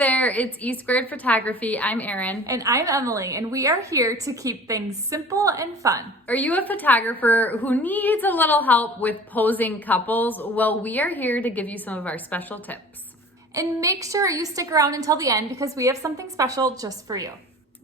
there, it's E-Squared Photography. I'm Erin. And I'm Emily, and we are here to keep things simple and fun. Are you a photographer who needs a little help with posing couples? Well, we are here to give you some of our special tips. And make sure you stick around until the end because we have something special just for you.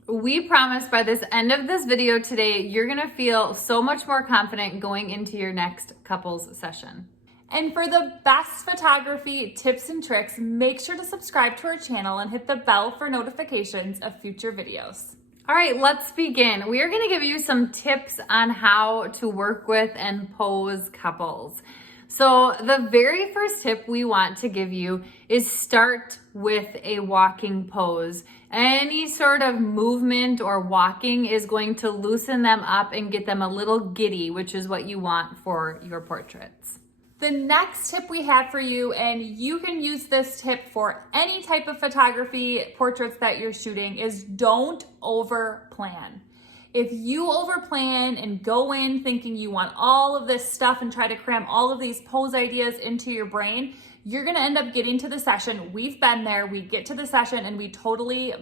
We promise by this end of this video today, you're gonna feel so much more confident going into your next couples session. And for the best photography tips and tricks, make sure to subscribe to our channel and hit the bell for notifications of future videos. All right, let's begin. We are gonna give you some tips on how to work with and pose couples. So the very first tip we want to give you is start with a walking pose. Any sort of movement or walking is going to loosen them up and get them a little giddy, which is what you want for your portraits. The next tip we have for you, and you can use this tip for any type of photography portraits that you're shooting, is don't overplan. If you overplan and go in thinking you want all of this stuff and try to cram all of these pose ideas into your brain, you're gonna end up getting to the session. We've been there, we get to the session and we totally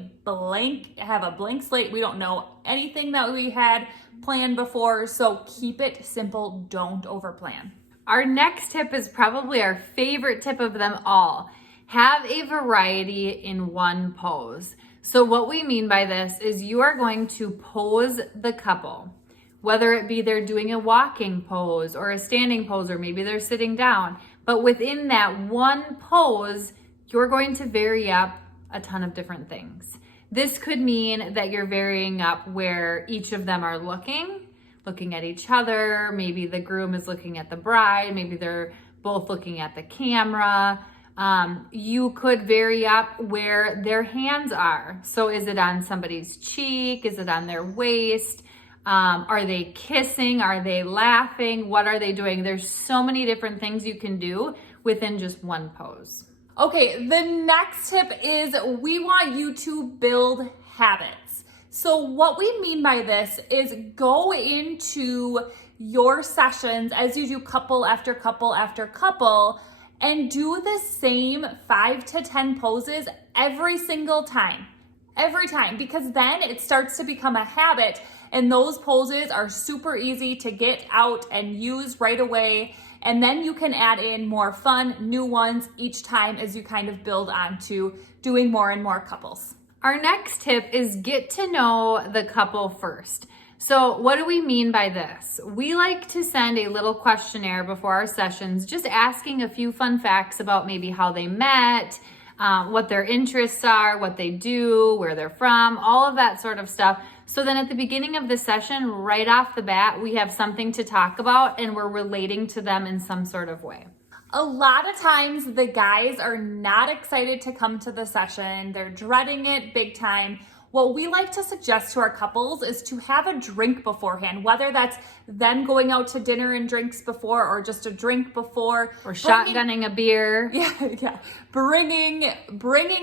have a blank slate. We don't know anything that we had planned before, so keep it simple, don't overplan. Our next tip is probably our favorite tip of them all. Have a variety in one pose. So what we mean by this is you are going to pose the couple, whether it be they're doing a walking pose or a standing pose, or maybe they're sitting down. But within that one pose, you're going to vary up a ton of different things. This could mean that you're varying up where each of them are looking at each other. Maybe the groom is looking at the bride. Maybe they're both looking at the camera. You could vary up where their hands are. So is it on somebody's cheek? Is it on their waist? Are they kissing? Are they laughing? What are they doing? There's so many different things you can do within just one pose. Okay, the next tip is we want you to build habits. So what we mean by this is go into your sessions as you do couple after couple after couple and do the same 5 to 10 poses every single time. Every time, because then it starts to become a habit and those poses are super easy to get out and use right away. And then you can add in more fun, new ones each time as you kind of build onto doing more and more couples. Our next tip is get to know the couple first. So what do we mean by this? We like to send a little questionnaire before our sessions, just asking a few fun facts about maybe how they met, what their interests are, what they do, where they're from, all of that sort of stuff. So then at the beginning of the session, right off the bat, we have something to talk about and we're relating to them in some sort of way. A lot of times the guys are not excited to come to the session. They're dreading it big time. What we like to suggest to our couples is to have a drink beforehand, whether that's them going out to dinner and drinks before or just a drink before. Or shotgunning a beer. Yeah. Bringing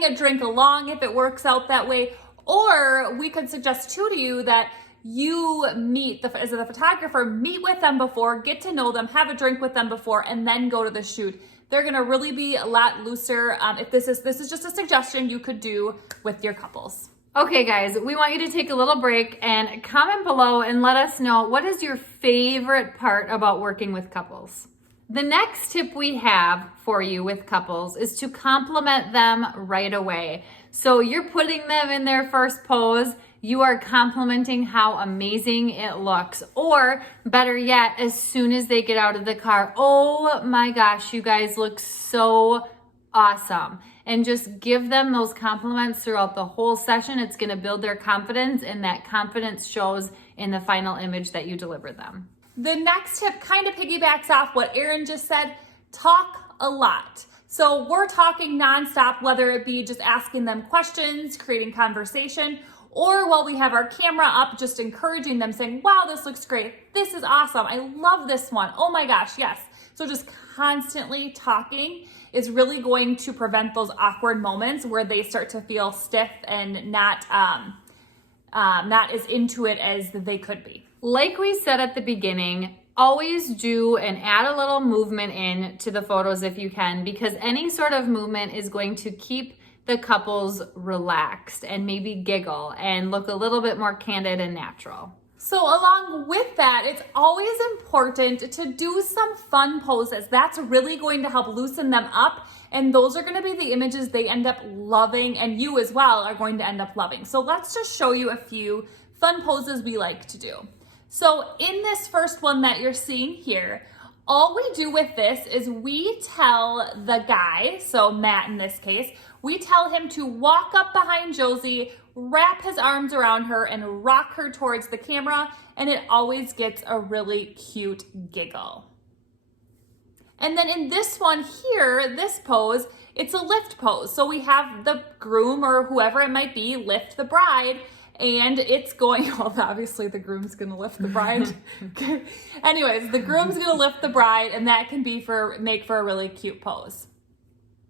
a drink along if it works out that way. Or we could suggest too to you that you meet, as a photographer, meet with them before, get to know them, have a drink with them before, and then go to the shoot. They're gonna really be a lot looser. If this is just a suggestion you could do with your couples. Okay guys, we want you to take a little break and comment below and let us know what is your favorite part about working with couples. The next tip we have for you with couples is to compliment them right away. So you're putting them in their first pose, you are complimenting how amazing it looks. Or better yet, as soon as they get out of the car, oh my gosh, you guys look so awesome. And just give them those compliments throughout the whole session. It's gonna build their confidence, and that confidence shows in the final image that you deliver them. The next tip kind of piggybacks off what Erin just said. Talk a lot. So we're talking nonstop, whether it be just asking them questions, creating conversation, or while we have our camera up, just encouraging them, saying, wow, this looks great. This is awesome. I love this one. Oh my gosh, yes. So just constantly talking is really going to prevent those awkward moments where they start to feel stiff and not as into it as they could be. Like we said at the beginning, always do and add a little movement in to the photos if you can, because any sort of movement is going to keep the couples relaxed and maybe giggle and look a little bit more candid and natural. So along with that, it's always important to do some fun poses. That's really going to help loosen them up. And those are going to be the images they end up loving, and you as well are going to end up loving. So let's just show you a few fun poses we like to do. So in this first one that you're seeing here, all we do with this is we tell the guy, so Matt in this case, we tell him to walk up behind Josie, wrap his arms around her, and rock her towards the camera, and it always gets a really cute giggle. And then in this one here, this pose, it's a lift pose. So we have the groom or whoever it might be lift the bride, and it's going, well, obviously the groom's gonna lift the bride. Anyways, the groom's gonna lift the bride, and that can be make for a really cute pose.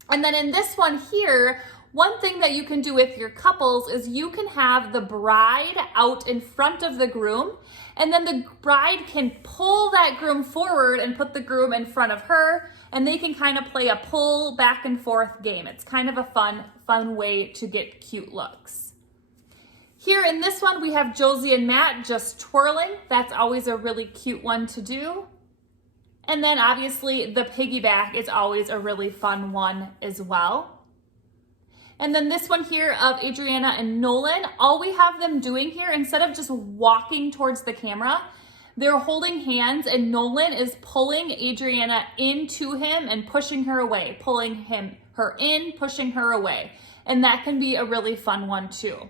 And then in this one here, one thing that you can do with your couples is you can have the bride out in front of the groom, and then the bride can pull that groom forward and put the groom in front of her, and they can kind of play a pull back and forth game. It's kind of a fun way to get cute looks. Here in this one, we have Josie and Matt just twirling. That's always a really cute one to do. And then obviously the piggyback is always a really fun one as well. And then this one here of Adriana and Nolan, all we have them doing here, instead of just walking towards the camera, they're holding hands, and Nolan is pulling Adriana into him and pushing her away, pulling her in, pushing her away. And that can be a really fun one too.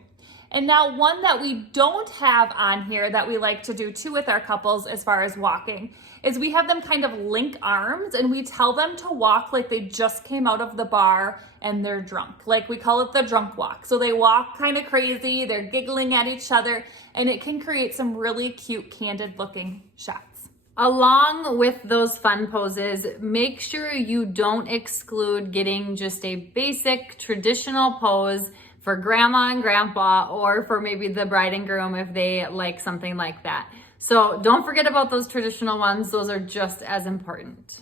And now one that we don't have on here that we like to do too with our couples as far as walking is we have them kind of link arms, and we tell them to walk like they just came out of the bar and they're drunk. Like we call it the drunk walk. So they walk kind of crazy, they're giggling at each other, and it can create some really cute, candid looking shots. Along with those fun poses, make sure you don't exclude getting just a basic traditional pose for grandma and grandpa, or for maybe the bride and groom if they like something like that. So don't forget about those traditional ones. Those are just as important.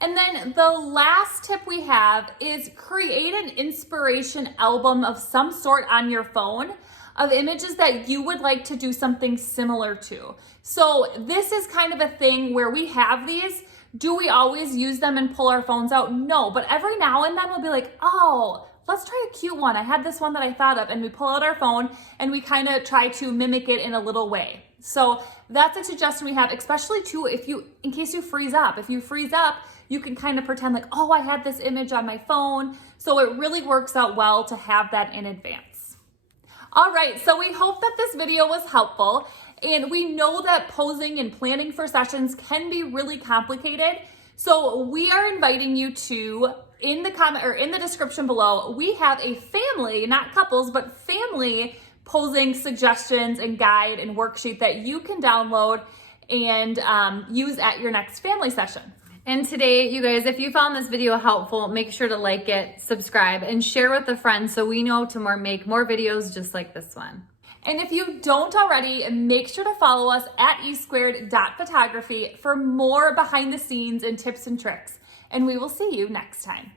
And then the last tip we have is create an inspiration album of some sort on your phone of images that you would like to do something similar to. So this is kind of a thing where we have these. Do we always use them and pull our phones out? No, but every now and then we'll be like, oh, let's try a cute one. I had this one that I thought of, and we pull out our phone and we kind of try to mimic it in a little way. So that's a suggestion we have, especially too, in case you freeze up. If you freeze up, you can kind of pretend like, oh, I had this image on my phone. So it really works out well to have that in advance. All right, so we hope that this video was helpful. And we know that posing and planning for sessions can be really complicated. So we are inviting you to, in the comment or in the description below, we have a family, not couples, but family posing suggestions and guide and worksheet that you can download and use at your next family session. And today, you guys, if you found this video helpful, make sure to like it, subscribe, and share with a friend so we know to make more videos just like this one. And if you don't already, make sure to follow us at esquared.photography for more behind the scenes and tips and tricks. And we will see you next time.